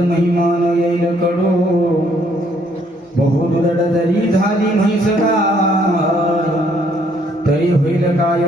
महिमान येईल कडो. बहुदुदड जरी झाली म्हैसरा तरी होईल काय?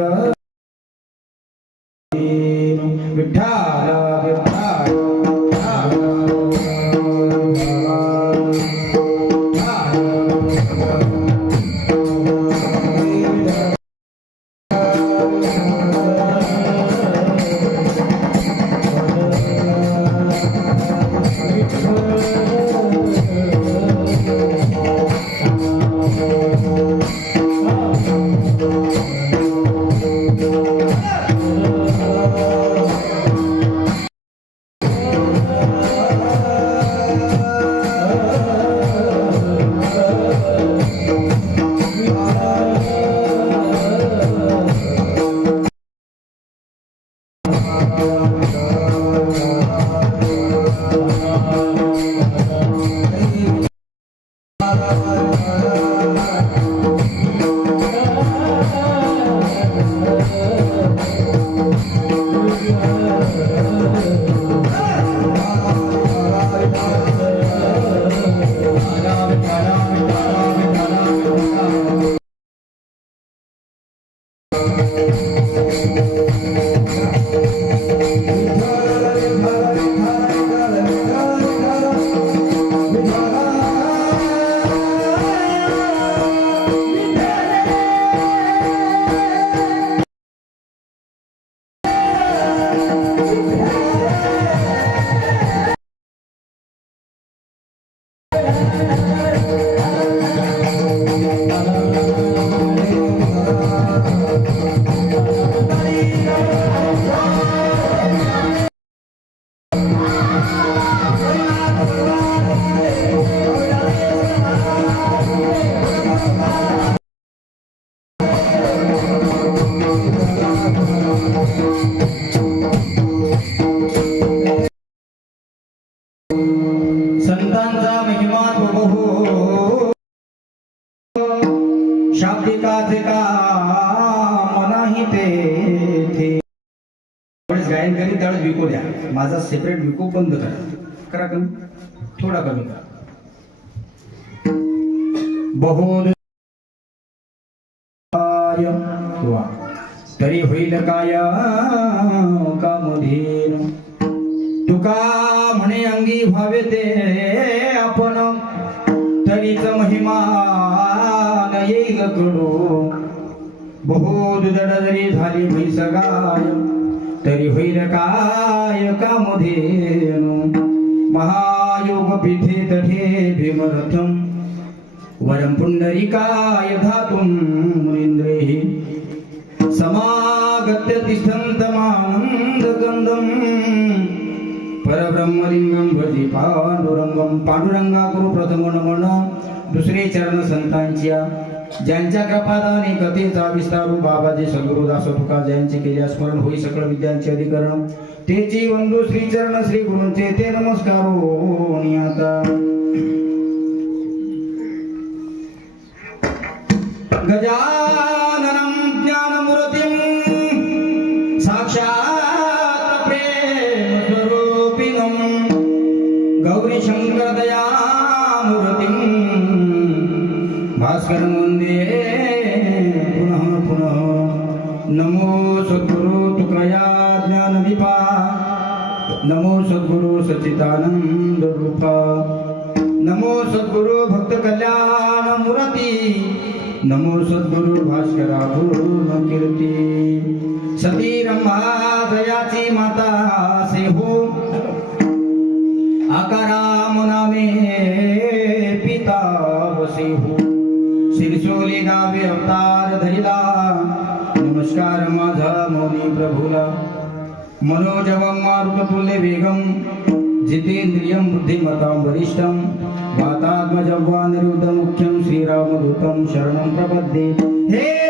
माझा सेपरेट विकू बंद करा. करा कमी. थोडा कमी करा. बहु वा. तरी होईल काय कामधीन. तुका म्हणे अंगी व्हावे ते आपण. तरीच महिमा न येईल कडू बहुत जड जरी झाली म्हैस गाय तरी होईल काय कामधेनु? महायोग तठे भीमरथम. वरं पुण्डरिकाय धातुं मुनीन्द्रैः समागत्य तिष्ठन्तमानन्दगन्धम् परब्रह्मलिंगम भजी पांडुरंगम पांडुरंगा गुरु प्रथम नमन दुसरे चरण संतांच्या ज्यांच्या कृपादाने कथेचा विस्तार बाबाजी सद्गुरु दास तुका ज्यांचे केल्या स्मरण होई सकळ विद्यांचे अधिकरण तेची वंदू श्री चरण श्री गुरुंचे ते नमस्कार गजा सती रंभा दयाची माता से हो. आकारा मुनामे पिता वसे हो. शिरसोली गावे अवतार धरिला नमस्कार माझा मौनी प्रभुला. मनोजवं मारुततुल्य वेगं जितेन्द्रियं बुद्धिमतां वरिष्ठं. वातात्मजव्वानिरुद्धं मुख्यं श्रीरामदूतं शरणं प्रपद्ये. हे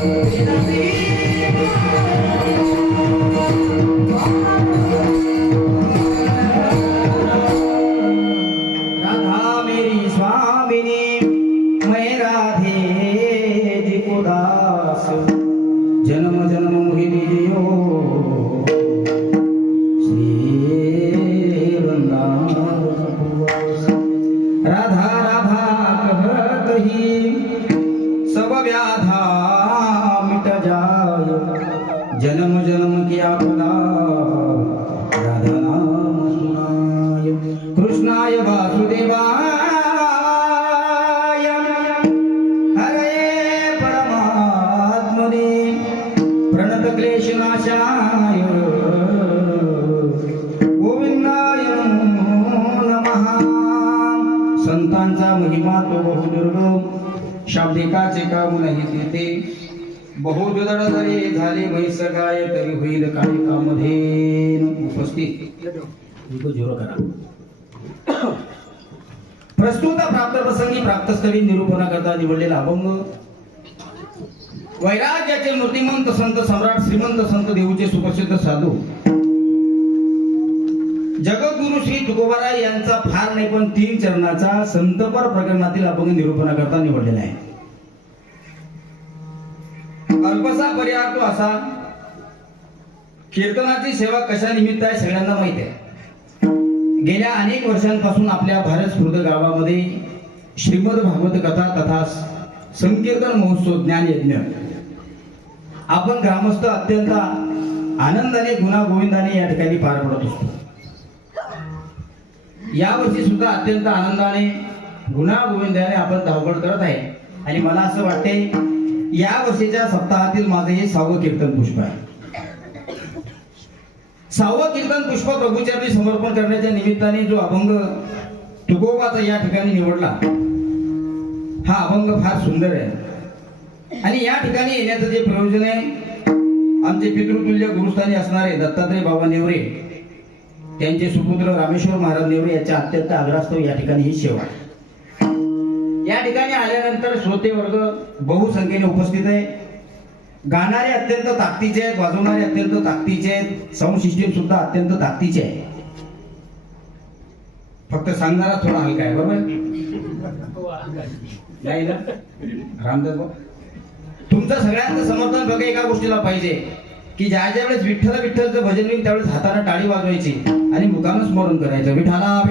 बहुदुदड जरी झाले म्हैस गाय तरी होईल काही कामधेन. उपस्थित. करा. प्रस्तुत प्राप्त प्रसंगी प्राप्तस्थळी निरूपणा करता निवडलेला अभंग. वैराग्याचे मूर्तिमंत संत सम्राट श्रीमंत संत देऊचे सुप्रसिद्ध साधू. जगद्गुरु श्री तुकोबाराय यांचा फार नाही पण तीन चरणाचा संतपर प्रकरणातील अभंग निरूपणा करता निवडलेला आहे. अल्पसा पर्याय तो असा. कीर्तनाची सेवा कशा निमित्त आहे सगळ्यांना माहिती आहे. गेल्या अनेक वर्षांपासून आपल्या भारत स्फूर्त गावामध्ये श्रीमद भागवत कथा तथा संकीर्तन महोत्सव ज्ञान यज्ञ. आपण ग्रामस्थ अत्यंत आनंदाने गुणा गोविंदाने या ठिकाणी पार पडत असतो. यावर्षी सुद्धा अत्यंत आनंदाने गुणा गोविंदाने आपण धावपळ करत आहे. आणि मला असं वाटते या वर्षीच्या सप्ताहातील माझे हे सहावं कीर्तन पुष्प आहे सहावं कीर्तन पुष्प प्रभूचरणी समर्पण करण्याच्या निमित्ताने जो अभंग तुकोबाचा या ठिकाणी निवडला हा अभंग फार सुंदर आहे आणि या ठिकाणी येण्याचं जे प्रयोजन आहे आमचे पितृतुल्य गुरुस्थानी असणारे दत्तात्रय बाबा नेवरे त्यांचे सुपुत्र रामेश्वर महाराज नेवरे याच्या अत्यंत आग्रहास्तव या ठिकाणी ही सेवा आहे. या ठिकाणी आल्यानंतर श्रोते वर्ग बहुसंख्येने उपस्थित आहे. गाणारे अत्यंत ताकदीचे आहेत वाजवणारे अत्यंत ताकदीचे आहेत साऊंड सिस्टीम सुद्धा अत्यंत ताकदीचे आहे फक्त सांगणारा थोडा हलका आहे बरोबर? नाही ना? रामदास तुमचं सगळ्यांचं समर्थन बघा एका गोष्टीला पाहिजे की ज्या ज्या वेळेस विठ्ठल विठ्ठलचं भजन होईल त्यावेळेस हाताने टाळी वाजवायची आणि मुखानं स्मरण करायचं. विठाला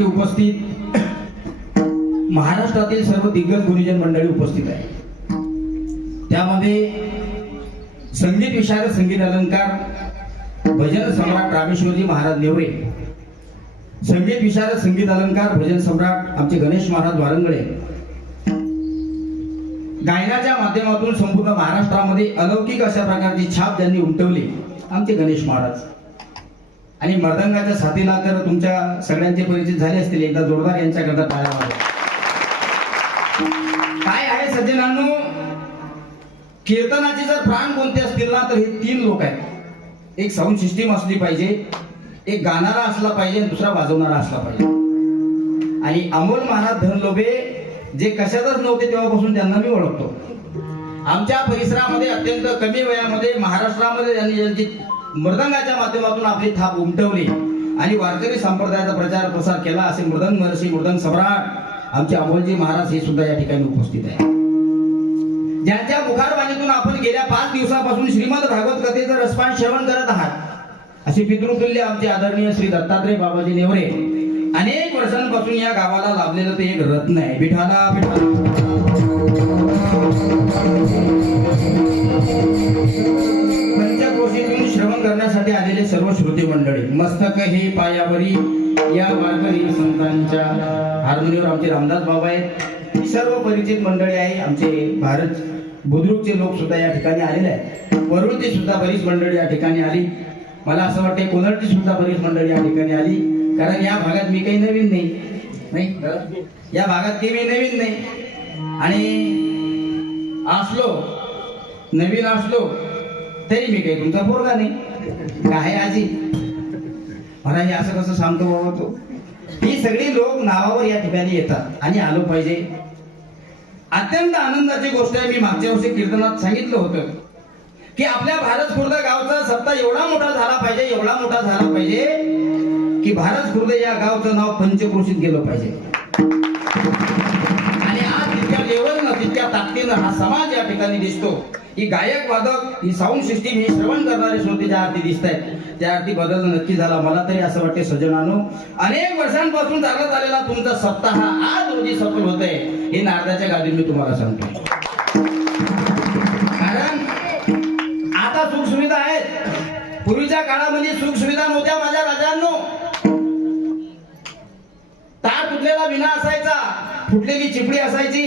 कार्यक्रमासाठी उपस्थित महाराष्ट्रातील सर्व दिग्गज गुरुजन मंडळी उपस्थित आहे त्यामध्ये संगीत विशारद संगीत अलंकार भजन सम्राट रामेश्वरजी महाराज नेवरे संगीत विशारद संगीत अलंकार भजन सम्राट आमचे गणेश महाराज वारंगळे गायनाच्या माध्यमातून संपूर्ण महाराष्ट्रामध्ये अलौकिक अशा प्रकारची छाप त्यांनी उमटवली. आमचे गणेश महाराज. आणि मर्दंगाच्या साथीला तर तुमच्या सगळ्यांचे परिचित झाले असतील एकदा जोरदार यांच्याकरता टाळ्या काय आहे सज्जनांनो? कीर्तनाचे जर प्राण कोणते असतील ना तर हे तीन लोक आहेत. एक साऊंड सिस्टीम असली पाहिजे एक गाणारा असला पाहिजे आणि दुसरा वाजवणारा असला पाहिजे. आणि अमोल महाराज धनलोभे जे कशातच नव्हते तेव्हापासून त्यांना मी ओळखतो. आमच्या परिसरामध्ये अत्यंत कमी वयामध्ये महाराष्ट्रामध्ये त्यांनी ज्यांची मृदंगाच्या माध्यमातून आपली थाप उमटवली. आणि वारकरी संप्रदायाचा प्रचार प्रसार केला असे मृदंग महर्षी मृदंग सम्राट आमचे अमोलजी महाराज हे सुद्धा या ठिकाणी उपस्थित आहे ज्यांच्या मुखारवाणीतून आपण गेल्या पाच दिवसापासून श्रीमद भागवत कथेचं रसपान श्रवण करत आहात असे पितृतुल्य आमचे आदरणीय श्री दत्तात्रय बाबाजी नेवरे अनेक वर्षांपासून या गावाला लाभलेलं ते एक रत्न आहे. विठाला पंचक्रोशीतून करण्यासाठी आलेले सर्व श्रोते मंडळी मस्तक हे पायावरी या वारकरी संतांच्या हार्मोनियमवर आमचे रामदास बाबा आहेत. सर्व परिचित मंडळी आहे आमचे भारत बुद्रुकचे लोक सुद्धा या ठिकाणी आलेले आहेत. वरुडची सुद्धा बरीच मंडळी या ठिकाणी आली. मला असं वाटते कोनरची सुद्धा बरीच मंडळी या ठिकाणी आली. कारण या भागात मी काही नवीन नाही. नाही? या भागात ते मी नवीन नाही. आणि असलो नवीन असलो तरी मी काही तुमचा पोरगा नाही. काय आजी. मला हे असं कसं सांगतो बाबा तो ही सगळी लोक नावावर या ठिकाणी येतात आणि आलो पाहिजे. अत्यंत आनंदाची गोष्ट आहे मी मागच्या वर्षी कीर्तनात सांगितलं होतं की आपल्या भारत खुर्द गावचा सत्ता एवढा मोठा झाला पाहिजे एवढा मोठा झाला पाहिजे की भारत खुर्द या गावचं नाव पंचक्रोशीत गेलं पाहिजे. लेवलनं तितक्या ताकदीनं हा समाज या ठिकाणी दिसतो. ही गायक वादक ही साऊंड सिस्टीम ही श्रवण करणारे श्रोते ज्या आरती दिसत आहेत त्या आरती बदल नक्की झाला. मला तरी असं वाटते सज्जनानो अनेक वर्षांपासून चालत आलेला तुमचा सप्ताह आज रोजी सफल होत आहे हे नारदाच्या गादी मी तुम्हाला सांगतो. कारण आता सुख सुविधा आहेत. पूर्वीच्या काळामध्ये सुख सुविधा नव्हत्या माझ्या राजांनो. तार तुटलेला विना असायचा. फुटलेली चिपडी असायची.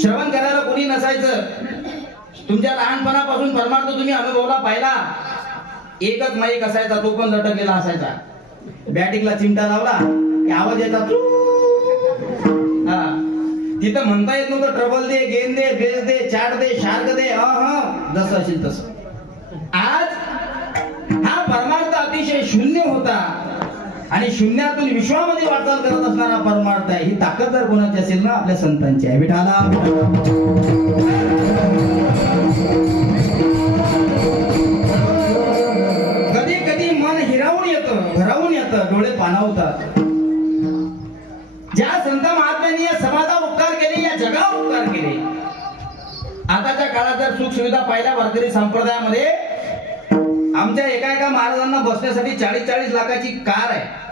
श्रवण करायला कोणी नसायचं. तुमच्या लहानपणापासून परमार्थ तुम्ही अनुभवला पाहिला. एकच माईक असायचा तो पण लटकलेला असायचा. बॅटिंगला चिमटा लावला की आवाज यायचा हा. तिथं म्हणता येत नव्हतं ट्रबल दे गेंद दे फेस दे चाट दे शार्क दे हा जसं असेल तसं. आज हा परमार्थ अतिशय शून्य होता. आणि शून्यातून विश्वामध्ये वाटचाल करत असणारा परमार्थ आहे. ही ताकद जर कोणाची असेल ना आपल्या संतांची आहे. विठाला. कधी कधी मन हिरावून येतं भरावून येतं डोळे पाणावतात. ज्या संत महात्म्यांनी या समाजावर उपकार केले या जगावर उपकार केले. आताच्या काळात जर सुख सुविधा पाहिल्या वारकरी संप्रदायामध्ये आमच्या एका एका महाराजांना बसण्यासाठी चाळीस चाळीस लाखाची कार आहे.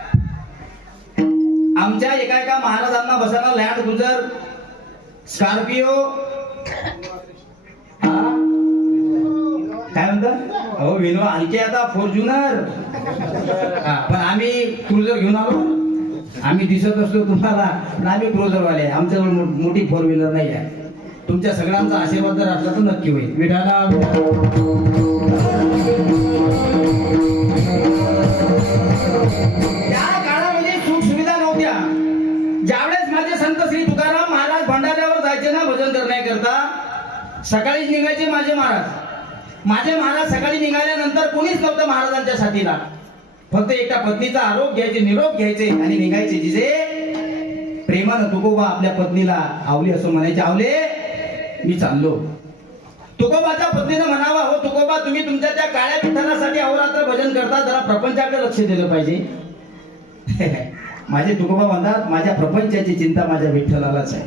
आमच्या एका एका महाराजांना बसायला लँड गुजर स्कॉर्पिओ. काय म्हणतात अहो विनो आणखी आता फॉर्च्युनर. पण आम्ही क्रुझर घेऊन आलो. आम्ही दिसत असतो तुम्हाला पण आम्ही क्रुझरवाले आमच्याजवळ मोठी फोर व्हीलर नाही आहे. तुमच्या सगळ्यांचा आशीर्वाद जर असला तर नक्की होईल. विठाला त्या काळामध्ये सुविधा नव्हत्या. ज्यावेळेस माझे संत श्री तुकाराम महाराज भंडाऱ्यावर जायचे ना भजन सकाळीच निघायचे माझे महाराज. माझे महाराज सकाळी निघाल्यानंतर कोणीच नव्हतं महाराजांच्या साथीला. फक्त एका पत्नीचा आरोप घ्यायचे निरोप घ्यायचे आणि निघायचे जिजे. प्रेमानं तुकोबा आपल्या पत्नीला आवली असं म्हणायचे आवले. मी चाललो. तुकोबाच्या पत्नीनं म्हणावा हो तुकोबा तुम्ही तुमच्या त्या काळ्या विठ्ठलासाठी अहोरात्र भजन करता जरा प्रपंचाकडे लक्ष दिलं पाहिजे. माझे तुकोबा म्हणतात माझ्या प्रपंचाची चिंता माझ्या विठ्ठलालाच आहे.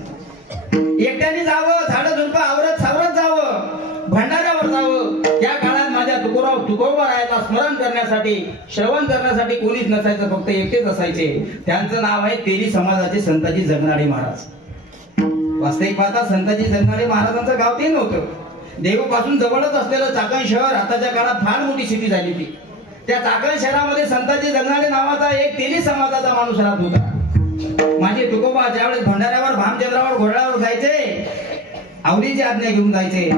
एकट्याने जावं झाडं झुडपं आवरत सावरत जावं भंडाऱ्यावर जावं. त्या काळात माझ्या तुकोराव तुकोबा राहायला स्मरण करण्यासाठी श्रवण करण्यासाठी कोणीच नसायचं फक्त एकटेच असायचे. त्यांचं नाव आहे तेरी समाजाचे संताजी जगनाडे महाराज. वास्तविक पाहता संताजी जगणारे महाराजांचं गाव ते नव्हतं. देहूपासून जवळच असलेलं चाकण शहर आताच्या काळात फार मोठी सिटी झाली ती त्या चाकण शहरामध्ये संताजी जगनाडे नावाचा एक तेली समाजाचा माणूस राहत होता. माझे तुकोबा ज्यावेळेस भंडाऱ्यावर भामचंद्रावर घोडावर जायचे आवडीची आज्ञा घेऊन जायचे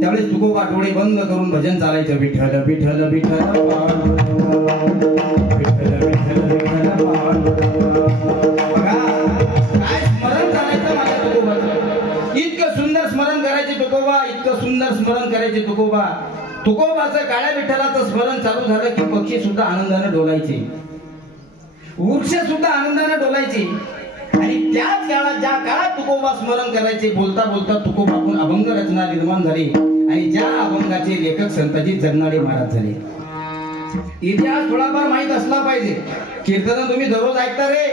त्यावेळेस तुकोबा डोळे बंद करून भजन चालायचं विठ्ठल विठ्ठल विठ्ठल विठ्ठल विठ्ठल विठ्ठल सुंदर स्मरण करायचे तुकोबा. तुकोबाचं काळ्या विठ्ठलाचं स्मरण चालू झालं की पक्षी सुद्धा आनंदाने डोलायचे. वृक्ष सुद्धा आनंदाने डोलायचे. आणि त्याच काळात ज्या काळात तुकोबा स्मरण करायचे बोलता बोलता तुकोबाकडून अभंग रचना निर्माण झाली. आणि ज्या अभंगाचे लेखक संताजी जगनाडे महाराज झाले. इतिहास थोडाफार माहीत असला पाहिजे. कीर्तन तुम्ही दररोज ऐकता रे.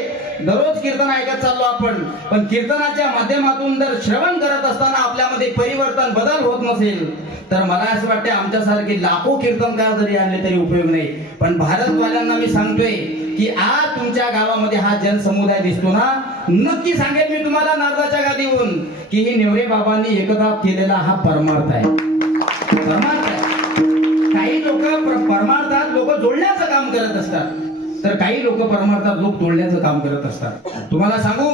दररोज कीर्तन ऐकत चाललो आपण. पण कीर्तनाच्या माध्यमातून जर श्रवण करत असताना आपल्यामध्ये परिवर्तन बदल होत नसेल तर मला असं वाटते आमच्यासारखे लाखो कीर्तनकार जरी आणले तरी उपयोग नाही. पण भारतवाल्यांना मी सांगतोय की आज तुमच्या गावामध्ये हा जनसमुदाय दिसतो ना. नक्की सांगेल मी तुम्हाला नारदाच्या गादीहून की ही नेवरे बाबांनी एकदा केलेला हा परमार्थ आहे. परमार्थ परमार्थात लोक जोडण्याचं काम करत असतात. तर काही लोक परमार्थात लोक तोडण्याचं काम करत असतात. तुम्हाला सांगू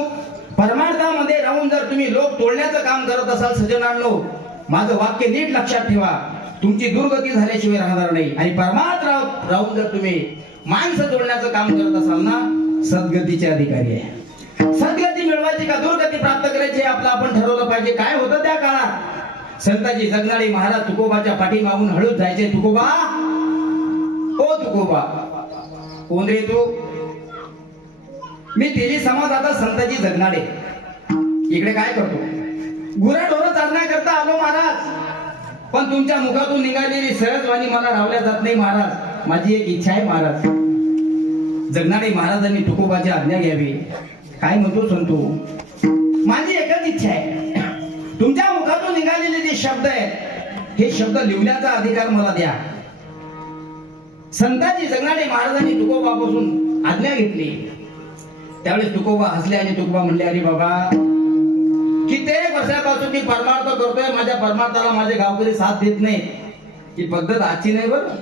परमार्थामध्ये राहून जर तुम्ही लोक तोडण्याचं काम करत असाल सजनांनो माझं वाक्य नीट लक्षात ठेवा. तुमची दुर्गती झाल्याशिवाय राहणार नाही. आणि परमार्थ राहून जर तुम्ही माणसं जोडण्याचं काम करत असाल ना सद्गतीचे अधिकारी आहे. सद्गती मिळवायची का दुर्गती प्राप्त करायची आपलं आपण ठरवलं पाहिजे. काय होतं त्या काळात? संताजी जगनाळी महाराज तुकोबाच्या पाठीमागून हळूच जायचे. तुकोबा ओ तुकोबा कोण रे तू? मी तेली समाजाचा संताजी जगनाडे. इकडे काय करतो? गुराढोरं चालण्याकरता आलो महाराज. पण तुमच्या मुखातून निघालेली सहजवाणी मला रावल्या जात नाही महाराज. माझी एक इच्छा आहे महाराज. जगणारे महाराजांनी तुकोबाची आज्ञा घ्यावी. काय म्हणतो संतो? माझी एकच इच्छा आहे. तुमच्या मुखातून निघालेले जे शब्द आहेत हे शब्द लिहिण्याचा अधिकार मला द्या. संताजी जगनाडे महाराजांनी तुकोबापासून आज्ञा घेतली. त्यावेळेस तुकोबा हसले आणि तुकोबा म्हणले अरे बाबा कित्येक वर्षापासून मी परमार्थ करतोय. माझ्या परमार्थाला माझे गावकरी साथ देत नाही ही पद्धत आजची नाही बरं.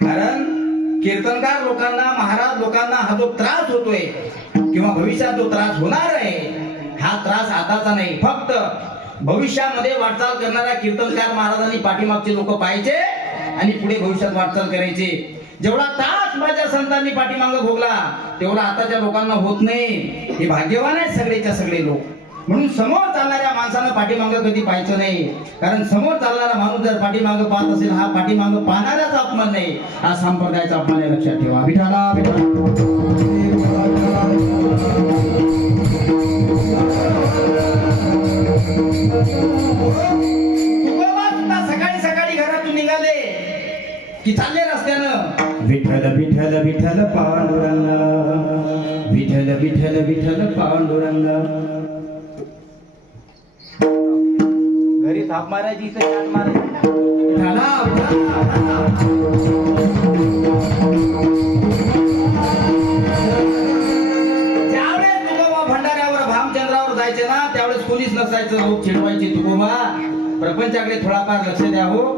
कारण कीर्तनकार लोकांना महाराज लोकांना हा जो त्रास होतोय किंवा भविष्यात जो त्रास होणार आहे हा त्रास आताचा नाही. फक्त भविष्यामध्ये वाटचाल करणाऱ्या कीर्तनकार महाराजांनी पाठीमागचे लोक पाहिजे आणि पुढे भविष्यात वाटचाल करायचे. जेवढा तास माझ्या संतांनी पाठीमाग भोगला तेवढा आताच्या लोकांना होत नाही. हे भाग्यवान आहेत सगळेच्या सगळे लोक. म्हणून समोर चालणाऱ्या माणसानं पाठीमाग कधी पाहायचं नाही. कारण समोर चालणारा माणूस जर पाठीमाग पाहत असेल हा पाठीमाग पाहणाऱ्याच अपमान नाही. हा संप्रदायाचा अपमान आहे लक्षात ठेवा. विठाला विठाला. की चालले रस्त्यानं? विठ्ठल विठ्ठल विठ्ठल पांडुरंग. विठ्ठल विठ्ठल विठ्ठल पांडुरंग. घरी थाप मारायची इथं चाट मारायची. ज्यावेळेस तुकोबा भंडाऱ्यावर भामचंद्रावर जायचे ना त्यावेळेस कोणीच नसायचं. लोक चिडवायचे तुकोबा. प्रपंचाकडे थोडाफार लक्ष द्या हो.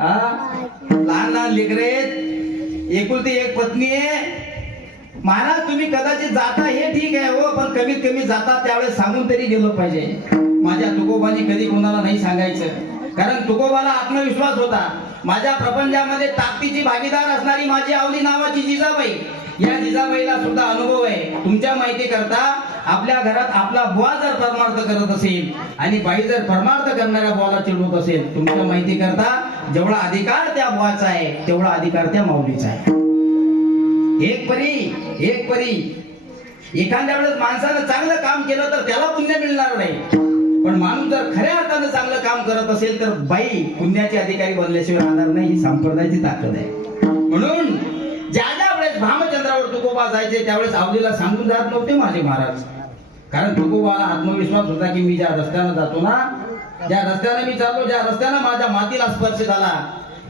हा लेकरे आहेत. एकुलती एक पत्नी आहे. महाराज तुम्ही कदाचित जाता हे ठीक आहे हो पण कमीत कमी जाता त्यावेळेस सांगून तरी गेलं पाहिजे. माझ्या तुकोबानी कधी कोणाला नाही सांगायचं. कारण तुकोबाला आत्मविश्वास होता. माझ्या प्रपंचामध्ये ताकदीची भागीदार असणारी माझी आवली नावाची जिजाबाई. या जिजाबाईला सुद्धा अनुभव आहे. तुमच्या माहिती करता आपल्या घरात आपला बुवा जर परमार्थ करत असेल आणि बाई जर परमार्थ करणाऱ्या बुवाला चिडवत असेल तुमच्या माहिती करता जेवढा अधिकार त्या बुवाचा आहे तेवढा अधिकार त्या माऊलीचा आहे. एक परी एक परी. एखाद्या वेळेस माणसानं चांगलं काम केलं तर त्याला पुण्य मिळणार नाही. पण माणूस जर खऱ्या अर्थानं चांगलं काम करत असेल तर बाई पुण्याचे अधिकारी बनल्याशिवाय राहणार नाही ही संप्रदायाची ताकद आहे. म्हणून ज्या ज्या वेळेस भामचंद्रावर तुकोबा जायचे त्यावेळेस आवलीला सांगून जात नव्हते माझे महाराज. कारण तुकोबाला आत्मविश्वास होता की मी ज्या रस्त्यानं जातो ना ज्या रस्त्याने मी चाललो ज्या रस्त्याने माझ्या मातीला स्पर्श झाला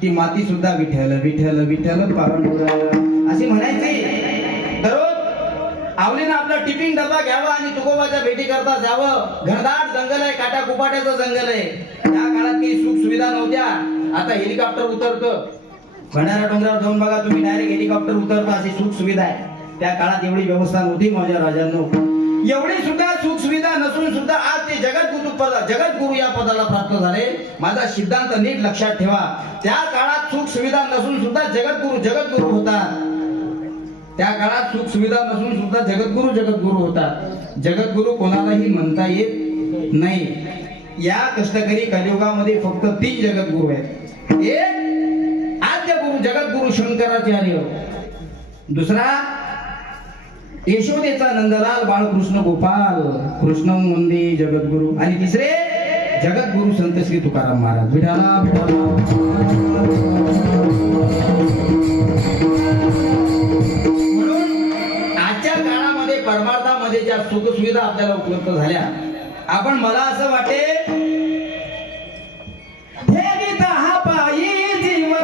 ती माती सुद्धा विठ्ठल विठ्ठल विठ्ठल पांडुरंग. अशी म्हणायची दररोज आवलीनं आपला टिफिन डबा घ्यावा आणि तुकोबाच्या भेटी करता जावं. घनदाट जंगल आहे काटा कुपाट्याचं जंगल आहे. त्या काळात काही सुख सुविधा नव्हत्या. आता हेलिकॉप्टर उतरतं. भंडारा डोंगरावर जाऊन बघा तुम्ही डायरेक्ट हेलिकॉप्टर उतरता अशी सुख सुविधा आहे. त्या काळात एवढी व्यवस्था नव्हती माझ्या राजांनो. एवढी सुद्धा सुख सुविधा नसून सुद्धा आज ते जगद्गुरु पद जगद्गुरु या पदाला प्राप्त झाले. माझा सिद्धांत नीट लक्षात ठेवा. त्या काळात सुख सुविधा नसून सुद्धा जगद्गुरु जगद्गुरु होता त्या काळात सुख सुविधा नसून सुद्धा जगद्गुरु जगद्गुरु होता जगद्गुरु कोणालाही म्हणता येत नाही. या कष्टकरी कलियुगामध्ये फक्त तीन जगद्गुरु आहेत. एक आद्य गुरु जगद्गुरु शंकराचार्य. दुसरा यशोदेचा नंदलाल बाळकृष्ण गोपाल कृष्ण वंदे जगद्गुरु. आणि तिसरे जगद्गुरु संत श्री तुकाराम महाराज. विठाला विठाला म्हणून आजच्या काळामध्ये परमार्थामध्ये ज्या सुखसुविधा आपल्याला उपलब्ध झाल्या आपण मला असं वाटे हा पायी जीव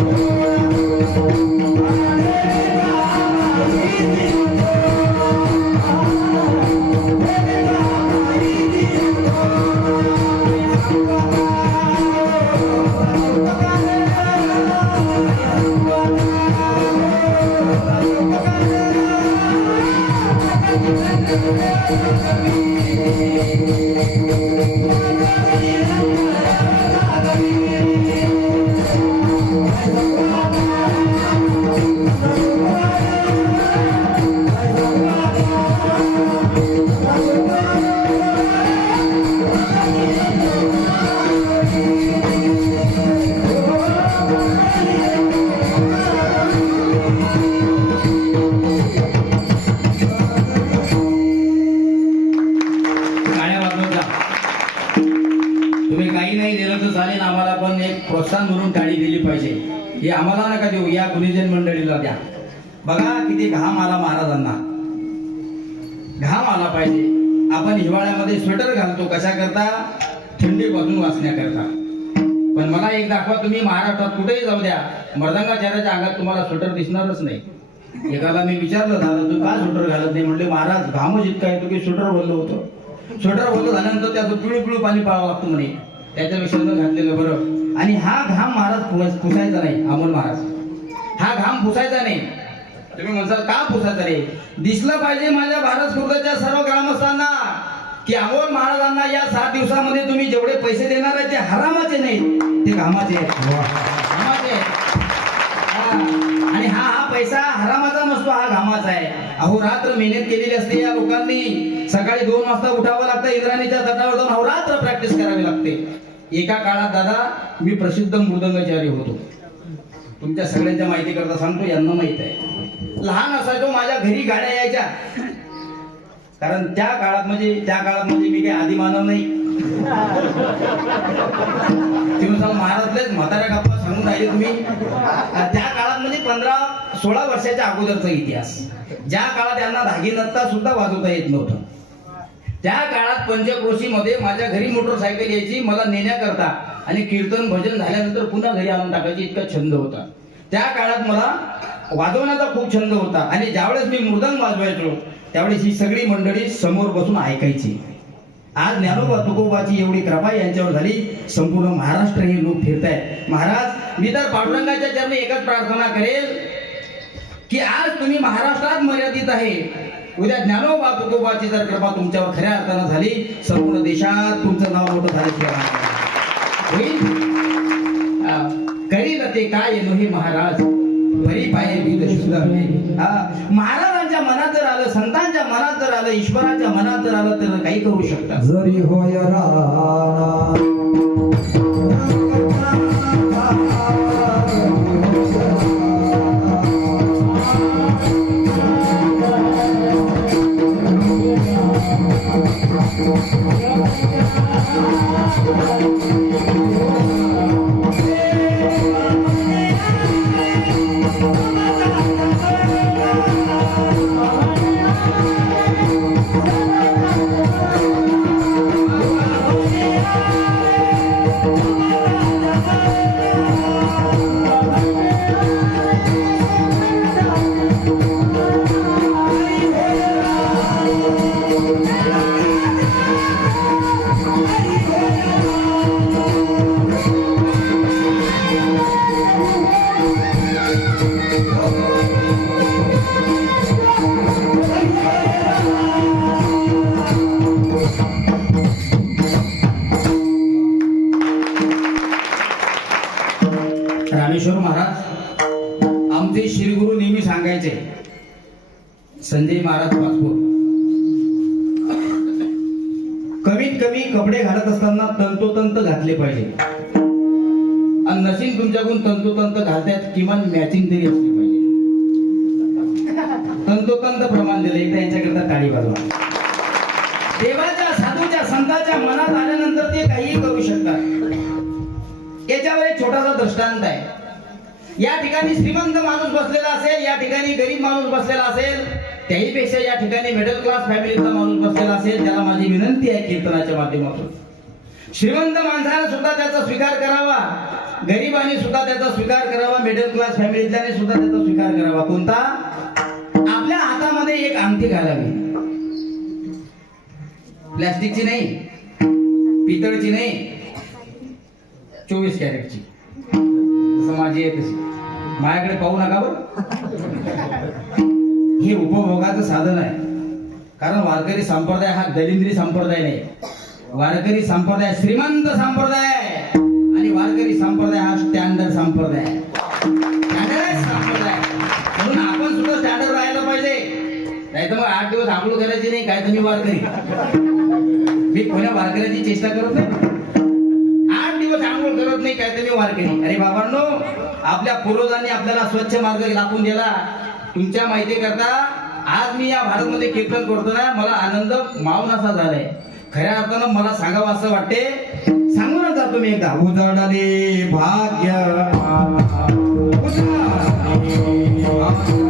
जीव थोडा. Thank you. किती घाम आला महाराजांना. घाम आला पाहिजे. आपण हिवाळ्यामध्ये स्वेटर घालतो कशा करता? थंडीपासून वाचण्याकरता. पण मला एक दाखवा तुम्ही महाराष्ट्रात कुठेही जाऊ द्या. मर्दंगाचार्याच्या अंगात तुम्हाला स्वेटर दिसणारच नाही. एकाला मी विचारलं झालं तू का स्वेटर घालत नाही? म्हणले महाराज घामच इतका येतो की स्वेटर बोललो होतं. स्वेटर बोलतो झाल्यानंतर त्याचं पिळू पिळू पाणी पाहावं लागतं म्हणे. त्याच्यापेक्षा न घातलेलं बरं. आणि हा घाम महाराज पुसायचा नाही अमोल महाराज. हा घाम पुसायचा नाही. तुम्ही म्हणसाल का पुसायचा रे दिसलं पाहिजे माझ्या भारत स्फूर्तच्या सर्व ग्रामस्थांना की अमोल महाराजांना या सात दिवसामध्ये तुम्ही जेवढे पैसे देणार आहे ते हरामाचे नाहीत ते घामाचे हा. आणि हा हा पैसा हरामाचा नसतो हा घामाचा आहे. अहो रात्र मेहनत केलेली असते या लोकांनी. सकाळी दोन वाजता उठावं लागतं इंद्राणीच्या तटावर जाऊन अहोरात्र प्रॅक्टिस करावी लागते. एका काळात दादा मी प्रसिद्ध मृदंगाचार्य होतो. तुमच्या सगळ्यांच्या माहिती करता सांगतो यांना माहीत आहे. लहान असायचो माझ्या घरी गाड्या यायच्या. कारण त्या काळात म्हणजे त्या काळात म्हणजे मी काही मानव नाही. तुम्ही महाराजलेच म्हाताऱ्या गप्पा सांगून राहिले तुम्ही. त्या काळात म्हणजे पंधरा सोळा वर्षाच्या अगोदरचा इतिहास. ज्या काळात यांना धागी नत्ता सुद्धा वाजवता येत नव्हतं. त्या काळात पंचक्रोशीमध्ये माझ्या घरी मोटरसायकल यायची मला नेण्याकरता आणि कीर्तन भजन झाल्यानंतर पुन्हा घरी आणून टाकायची इतका छंद होता. त्या काळात मला वाजवण्याचा खूप छंद होता. आणि ज्यावेळेस मी मृदंग वाजवायचो त्यावेळेस ही सगळी मंडळी समोर बसून ऐकायची. आज ज्ञानोबा तुकोबाची एवढी कृपा यांच्यावर झाली. संपूर्ण महाराष्ट्र हे लोक फिरतायत. महाराज मी तर पांडुरंगाच्या चरणी एकच प्रार्थना करेल की आज तुम्ही महाराष्ट्रात मर्यादित आहे. उद्या ज्ञानोबा तुकोबाची जर कृपा तुमच्यावर खऱ्या अर्थानं झाली संपूर्ण देशात तुमचं नाव मोठं झालं होईल? करील ते काय हे महाराज? भरी पाये विध शुद्ध महाराजांच्या मनात जर आलं संतांच्या मनात जर आलं ईश्वराच्या मनात जर आलं तर काही करू शकतात. जरी होय राणा. Thank किमान मॅचिंग तरी असली पाहिजे. तंतोतंत प्रमाण दिलं. एकदा यांच्याकरता टाळी वाजवा. देवाच्या साधूच्या संतांच्या मनात आल्यानंतर ते काहीही करू शकतात. याच्यावर एक छोटासा दृष्टांत आहे. या ठिकाणी श्रीमंत माणूस बसलेला असेल या ठिकाणी गरीब माणूस बसलेला असेल त्याही पेक्षा या ठिकाणी मिडल क्लास फॅमिलीचा माणूस बसलेला असेल त्याला माझी विनंती आहे कीर्तनाच्या माध्यमातून. श्रीमंत माणसाने सुद्धा त्याचा स्वीकार करावा. गरिबाने सुद्धा त्याचा स्वीकार करावा मिडल क्लास फॅमिलीतल्याने सुद्धा त्याचा स्वीकार करावा. कोणता? आपल्या हातामध्ये एक अंगठी घालावी. प्लॅस्टिकची नाही पितळची नाही चोवीस कॅरेटची. माझी आहे तशी. माझ्याकडे पाहू नका बरं. हे उपभोगाचं साधन आहे. कारण वारकरी संप्रदाय हा दलिंद्री संप्रदाय नाही. वारकरी संप्रदाय श्रीमंत संप्रदाय आहे. आणि वारकरी संप्रदाय हा स्टँडर्ड संप्रदाय स्टँडर्ड संप्रदाय. म्हणून आपण सुद्धा स्टँडर्ड राहायला पाहिजे. नाही तर मग आठ दिवस आंघोळ करायची नाही काय तुम्ही वारकरी? मी कोण्या वारकऱ्याची चेष्टा करत नाही? आठ दिवस आंघोळ करत नाही काय तुम्ही वारकरी? अरे बाबांनो आपल्या पूर्वजांनी आपल्याला स्वच्छ मार्ग दाखवून दिला. तुमच्या माहिती करता आज मी या भारतमध्ये कीर्तन करतो ना मला आनंद मावून असा झालाय. खऱ्या अर्थानं मला सांगावं असं वाटते तुम्ही एकदा उजळले भाग्य उजळले भाग्य